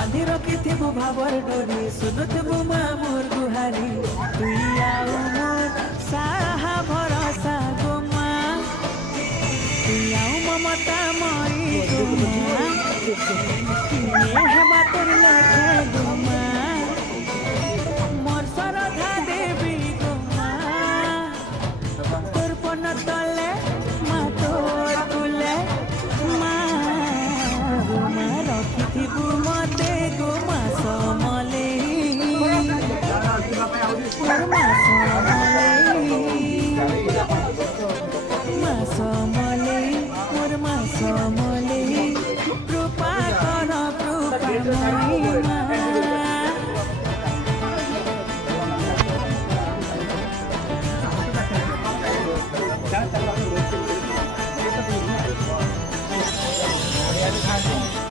बांधी रखिथिबु भावर डोरी सुनुथिबु मा मोर गुहारी तुई आउ मोर साहा भरोसा गो माँ तुई आउ ममता मई गो माँ